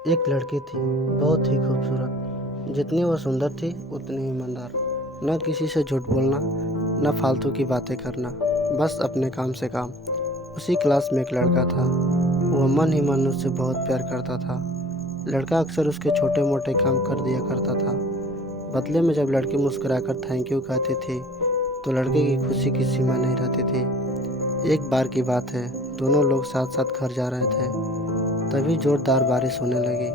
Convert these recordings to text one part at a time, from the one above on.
एक लड़की थी, बहुत ही खूबसूरत। जितनी वो सुंदर थी उतनी ही ईमानदार। न किसी से झूठ बोलना, न फालतू की बातें करना, बस अपने काम से काम। उसी क्लास में एक लड़का था। वह मन ही मन उससे बहुत प्यार करता था। लड़का अक्सर उसके छोटे मोटे काम कर दिया करता था। बदले में जब लड़की मुस्कुराकर थैंक यू कहती थी तो लड़के की खुशी की सीमा नहीं रहती थी। एक बार की बात है, दोनों लोग साथ साथ घर जा रहे थे। तभी जोरदार बारिश होने लगी।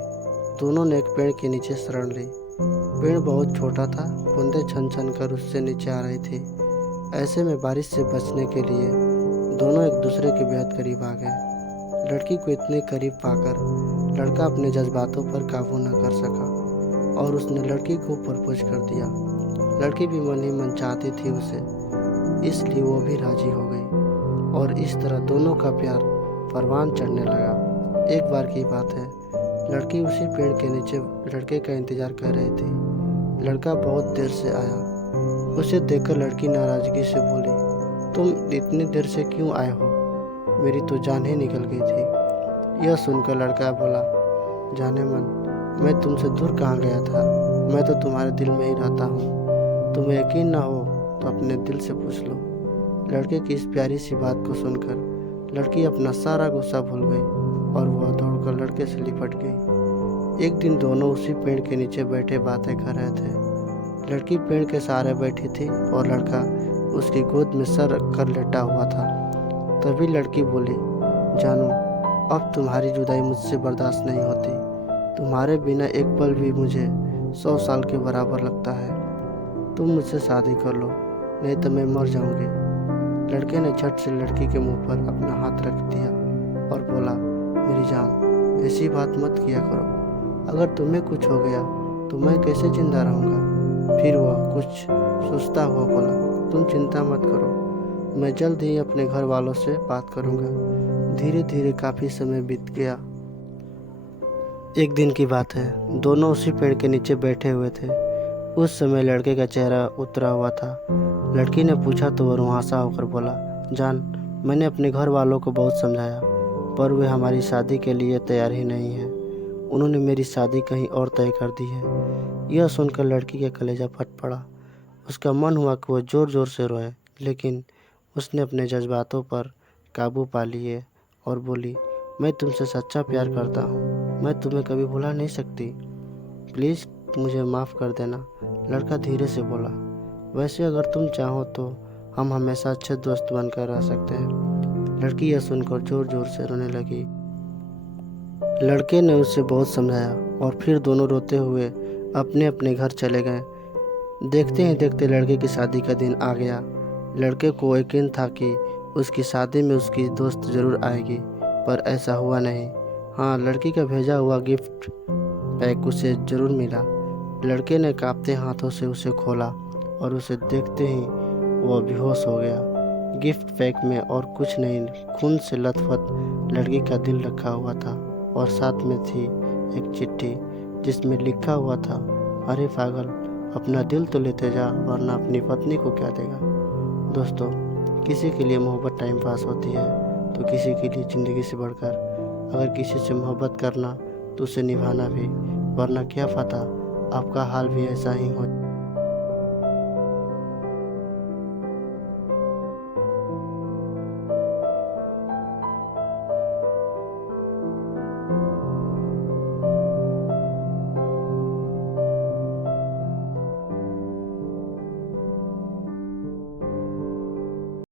दोनों ने एक पेड़ के नीचे शरण ली। पेड़ बहुत छोटा था, बूंदें छन छन कर उससे नीचे आ रही थी। ऐसे में बारिश से बचने के लिए दोनों एक दूसरे के बेहद करीब आ गए। लड़की को इतने करीब पाकर लड़का अपने जज्बातों पर काबू न कर सका और उसने लड़की को प्रपोज कर दिया। लड़की भी मन ही मन चाहती थी उसे, इसलिए वो भी राजी हो गई और इस तरह दोनों का प्यार परवान चढ़ने लगा। एक बार की बात है, लड़की उसी पेड़ के नीचे लड़के का इंतजार कर रही थी। लड़का बहुत देर से आया। उसे देखकर लड़की नाराजगी से बोली, तुम इतनी देर से क्यों आए हो? मेरी तो जान ही निकल गई थी। यह सुनकर लड़का बोला, जाने मन, मैं तुमसे दूर कहाँ गया था, मैं तो तुम्हारे दिल में ही रहता हूँ। तुम्हें यकीन ना हो तो अपने दिल से पूछ लो। लड़के की इस प्यारी सी बात को सुनकर लड़की अपना सारा गुस्सा भूल गई और वह दौड़कर लड़के से लिपट गई। एक दिन दोनों उसी पेड़ के नीचे बैठे बातें कर रहे थे। लड़की पेड़ के सहारे बैठी थी और लड़का उसकी गोद में सर रख कर लेटा हुआ था। तभी लड़की बोली, जानू, अब तुम्हारी जुदाई मुझसे बर्दाश्त नहीं होती। तुम्हारे बिना एक पल भी मुझे 100 साल के बराबर लगता है। तुम मुझसे शादी कर लो, नहीं तो मैं मर जाऊंगी। लड़के ने झट से लड़की के मुंह पर अपना हाथ रख दिया और बोला, मेरी जान, ऐसी बात मत किया करो। अगर तुम्हें कुछ हो गया तो मैं कैसे जिंदा रहूँगा? फिर वह कुछ सोचता हुआ बोला, तुम चिंता मत करो, मैं जल्द ही अपने घर वालों से बात करूँगा। धीरे धीरे काफ़ी समय बीत गया। एक दिन की बात है, दोनों उसी पेड़ के नीचे बैठे हुए थे। उस समय लड़के का चेहरा उतरा हुआ था। लड़की ने पूछा तो वह रुआंसा होकर बोला, जान, मैंने अपने घर वालों को बहुत समझाया पर वे हमारी शादी के लिए तैयार ही नहीं हैं। उन्होंने मेरी शादी कहीं और तय कर दी है। यह सुनकर लड़की का कलेजा फट पड़ा। उसका मन हुआ कि वह ज़ोर ज़ोर से रोए, लेकिन उसने अपने जज्बातों पर काबू पा लिए और बोली, मैं तुमसे सच्चा प्यार करता हूँ, मैं तुम्हें कभी भुला नहीं सकती। प्लीज़ मुझे माफ़ कर देना। लड़का धीरे से बोला, वैसे अगर तुम चाहो तो हम हमेशा अच्छे दोस्त बनकर रह सकते हैं। लड़की यह सुनकर जोर जोर से रोने लगी। लड़के ने उसे बहुत समझाया और फिर दोनों रोते हुए अपने अपने घर चले गए। देखते ही देखते लड़के की शादी का दिन आ गया। लड़के को यकीन था कि उसकी शादी में उसकी दोस्त ज़रूर आएगी, पर ऐसा हुआ नहीं। हाँ, लड़की का भेजा हुआ गिफ्ट पैक उसे ज़रूर मिला। लड़के ने कांपते हाथों से उसे खोला और उसे देखते ही वह बेहोश हो गया। गिफ्ट पैक में और कुछ नहीं, खून से लथपथ लड़की का दिल रखा हुआ था और साथ में थी एक चिट्ठी जिसमें लिखा हुआ था, अरे पागल, अपना दिल तो लेते जा वरना अपनी पत्नी को क्या देगा। दोस्तों, किसी के लिए मोहब्बत टाइम पास होती है तो किसी के लिए ज़िंदगी से बढ़कर। अगर किसी से मोहब्बत करना तो उसे निभाना भी, वरना क्या पता आपका हाल भी ऐसा ही हो।